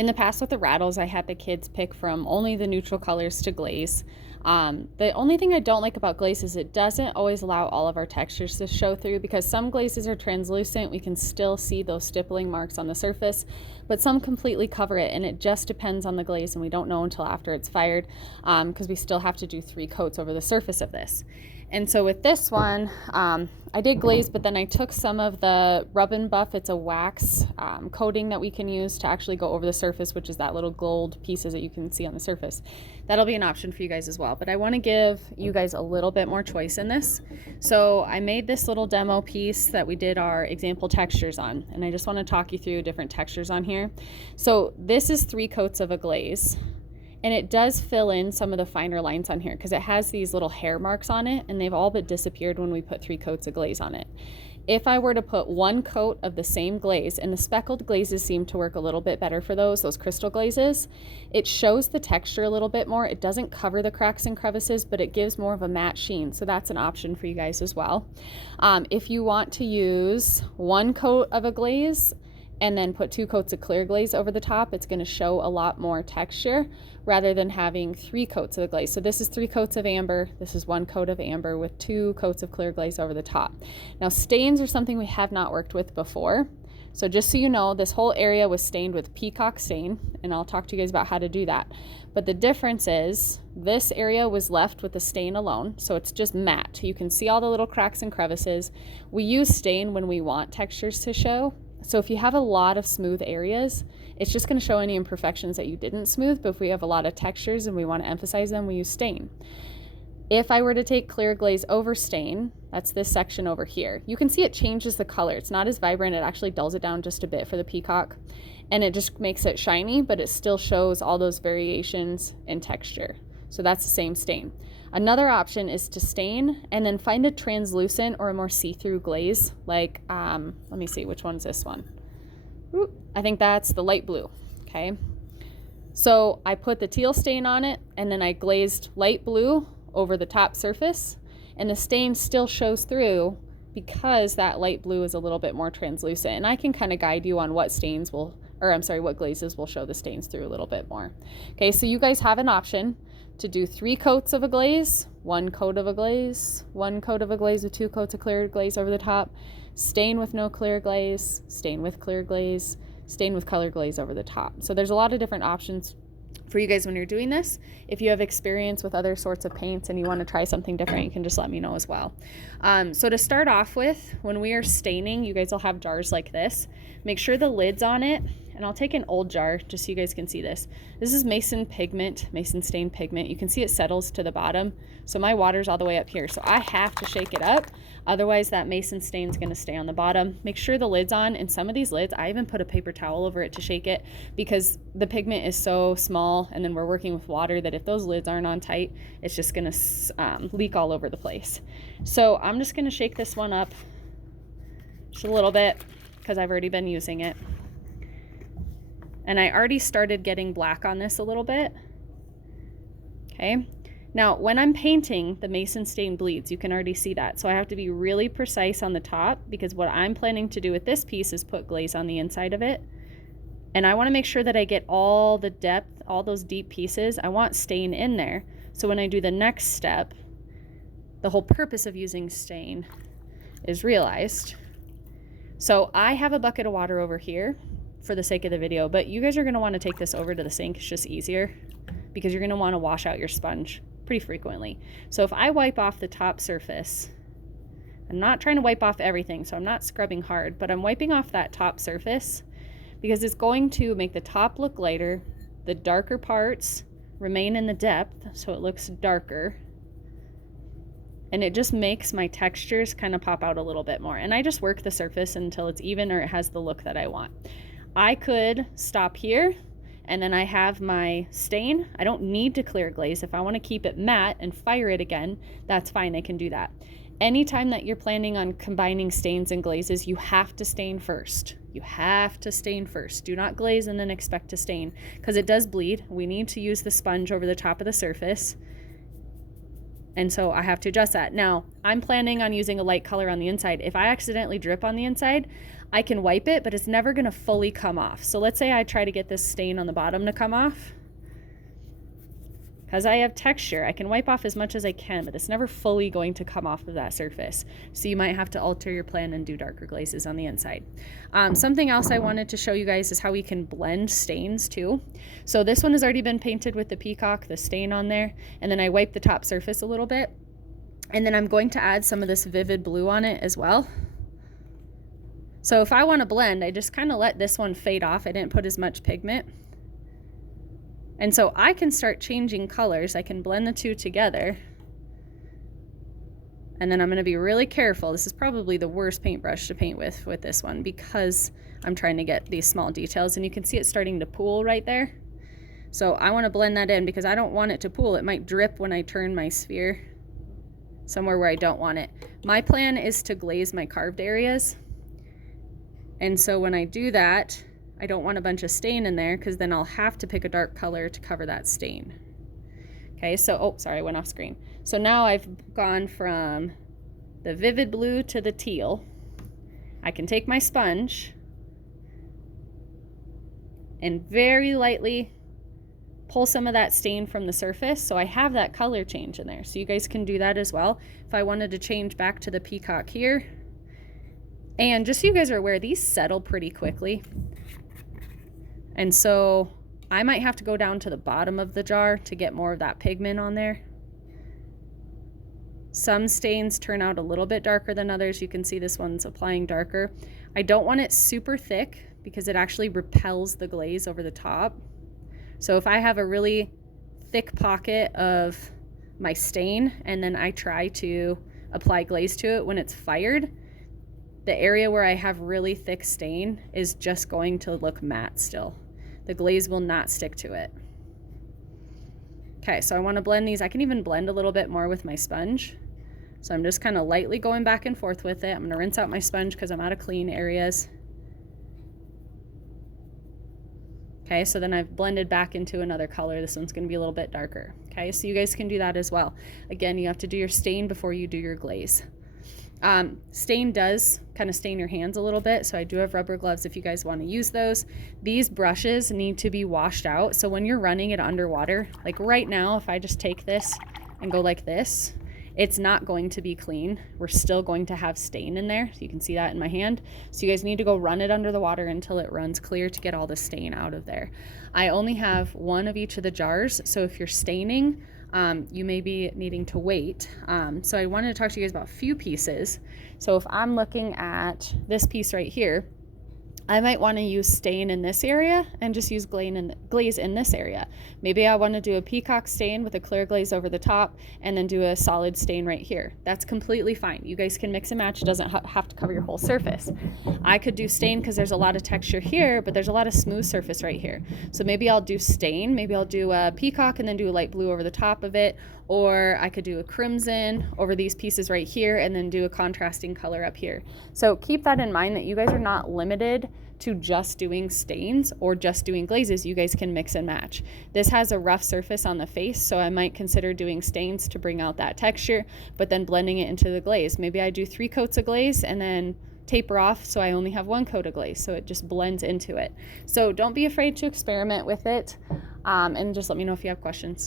In the past with the rattles, I had the kids pick from only the neutral colors to glaze. The only thing I don't like about glaze is it doesn't always allow all of our textures to show through, because some glazes are translucent. We can still see those stippling marks on the surface, but some completely cover it, and it just depends on the glaze, and we don't know until after it's fired, because we still have to do 3 coats over the surface of this. And so with this one, I did glaze, but then I took some of the Rub and Buff. It's a wax coating that we can use to actually go over the surface, which is that little gold pieces that you can see on the surface. That'll be an option for you guys as well. But I want to give you guys a little bit more choice in this. So I made this little demo piece that we did our example textures on, and I just want to talk you through different textures on here. So this is 3 coats of a glaze. And it does fill in some of the finer lines on here because it has these little hair marks on it, and they've all but disappeared when we put 3 coats of glaze on it. If I were to put 1 coat of the same glaze, and the speckled glazes seem to work a little bit better for those crystal glazes, it shows the texture a little bit more. It doesn't cover the cracks and crevices, but it gives more of a matte sheen. So that's an option for you guys as well. If you want to use 1 coat of a glaze and then put 2 coats of clear glaze over the top, it's gonna show a lot more texture rather than having 3 coats of the glaze. So this is 3 coats of amber, this is 1 coat of amber with 2 coats of clear glaze over the top. Now stains are something we have not worked with before. So just so you know, this whole area was stained with peacock stain, and I'll talk to you guys about how to do that. But the difference is this area was left with the stain alone, so it's just matte. You can see all the little cracks and crevices. We use stain when we want textures to show. So if you have a lot of smooth areas, it's just going to show any imperfections that you didn't smooth, but if we have a lot of textures and we want to emphasize them, we use stain. If I were to take clear glaze over stain, that's this section over here, you can see it changes the color. It's not as vibrant, it actually dulls it down just a bit for the peacock, and it just makes it shiny, but it still shows all those variations in texture. So that's the same stain. Another option is to stain and then find a translucent or a more see-through glaze, like, let me see, which one's this one? Ooh, I think that's the light blue, okay? So I put the teal stain on it, and then I glazed light blue over the top surface, and the stain still shows through because that light blue is a little bit more translucent. And I can kind of guide you on what stains will, or I'm sorry, what glazes will show the stains through a little bit more. Okay, so you guys have an option to do 3 coats of a glaze, 1 coat of a glaze, 1 coat of a glaze with 2 coats of clear glaze over the top, stain with no clear glaze, stain with clear glaze, stain with color glaze over the top. So there's a lot of different options for you guys when you're doing this. If you have experience with other sorts of paints and you want to try something different, you can just let me know as well. So to start off with, when we are staining, you guys will have jars like this. Make sure the lid's on it, and I'll take an old jar just so you guys can see this. This is Mason pigment, Mason stain pigment. You can see it settles to the bottom. So my water's all the way up here. So I have to shake it up. Otherwise that Mason stain's gonna stay on the bottom. Make sure the lid's on, and some of these lids, I even put a paper towel over it to shake it because the pigment is so small, and then we're working with water that if those lids aren't on tight, it's just gonna leak all over the place. So I'm just gonna shake this one up just a little bit because I've already been using it. And I already started getting black on this a little bit. Okay. Now, when I'm painting, the Mason stain bleeds. You can already see that. So I have to be really precise on the top, because what I'm planning to do with this piece is put glaze on the inside of it. And I want to make sure that I get all the depth, all those deep pieces. I want stain in there. So when I do the next step, the whole purpose of using stain is realized. So I have a bucket of water over here for the sake of the video, but you guys are going to want to take this over to the sink. It's just easier because you're going to want to wash out your sponge pretty frequently. So if I wipe off the top surface, I'm not trying to wipe off everything, so I'm not scrubbing hard, but I'm wiping off that top surface because it's going to make the top look lighter, the darker parts remain in the depth so it looks darker, and it just makes my textures kind of pop out a little bit more. And I just work the surface until it's even or it has the look that I want. I could stop here, and then I have my stain. I don't need to clear glaze. If I want to keep it matte and fire it again, that's fine, I can do that. Anytime that you're planning on combining stains and glazes, you have to stain first. You have to stain first. Do not glaze and then expect to stain, because it does bleed. We need to use the sponge over the top of the surface. And so I have to adjust that. Now, I'm planning on using a light color on the inside. If I accidentally drip on the inside, I can wipe it, but it's never gonna fully come off. So let's say I try to get this stain on the bottom to come off. Because I have texture, I can wipe off as much as I can, but it's never fully going to come off of that surface. So you might have to alter your plan and do darker glazes on the inside. Something else I wanted to show you guys is how we can blend stains too. So this one has already been painted with the peacock, the stain on there, and then I wipe the top surface a little bit. And then I'm going to add some of this vivid blue on it as well. So if I want to blend, I just kind of let this one fade off. I didn't put as much pigment. And so I can start changing colors. I can blend the two together. And then I'm going to be really careful. This is probably the worst paintbrush to paint with this one because I'm trying to get these small details, and you can see it starting to pool right there. So I want to blend that in because I don't want it to pool. It might drip when I turn my sphere somewhere where I don't want it. My plan is to glaze my carved areas. And so when I do that, I don't want a bunch of stain in there because then I'll have to pick a dark color to cover that stain. Okay, so, oh, sorry, I went off screen. So now I've gone from the vivid blue to the teal. I can take my sponge and very lightly pull some of that stain from the surface so I have that color change in there. So you guys can do that as well. If I wanted to change back to the peacock here, and just so you guys are aware, these settle pretty quickly. And so I might have to go down to the bottom of the jar to get more of that pigment on there. Some stains turn out a little bit darker than others. You can see this one's applying darker. I don't want it super thick because it actually repels the glaze over the top. So if I have a really thick pocket of my stain and then I try to apply glaze to it when it's fired, the area where I have really thick stain is just going to look matte still. The glaze will not stick to it. Okay, so I want to blend these. I can even blend a little bit more with my sponge. So I'm just kind of lightly going back and forth with it. I'm going to rinse out my sponge because I'm out of clean areas. Okay, so then I've blended back into another color. This one's going to be a little bit darker. Okay, so you guys can do that as well. Again, you have to do your stain before you do your glaze. Stain does kind of stain your hands a little bit, so I do have rubber gloves if you guys want to use those. These brushes need to be washed out, so when you're running it underwater, like right now, if I just take this and go like this, it's not going to be clean. We're still going to have stain in there. So you can see that in my hand. So you guys need to go run it under the water until it runs clear to get all the stain out of there. I only have one of each of the jars, so if you're staining, you may be needing to wait. So I wanted to talk to you guys about a few pieces. So if I'm looking at this piece right here, I might want to use stain in this area and just use glaze in this area. Maybe I want to do a peacock stain with a clear glaze over the top and then do a solid stain right here. That's completely fine. You guys can mix and match. It doesn't have to cover your whole surface. I could do stain because there's a lot of texture here, but there's a lot of smooth surface right here. So maybe I'll do stain. Maybe I'll do a peacock and then do a light blue over the top of it. Or I could do a crimson over these pieces right here and then do a contrasting color up here. So keep that in mind that you guys are not limited to just doing stains or just doing glazes. You guys can mix and match. This has a rough surface on the face, so I might consider doing stains to bring out that texture, but then blending it into the glaze. Maybe I do 3 coats of glaze and then taper off so I only have 1 coat of glaze, so it just blends into it. So don't be afraid to experiment with it, and just let me know if you have questions.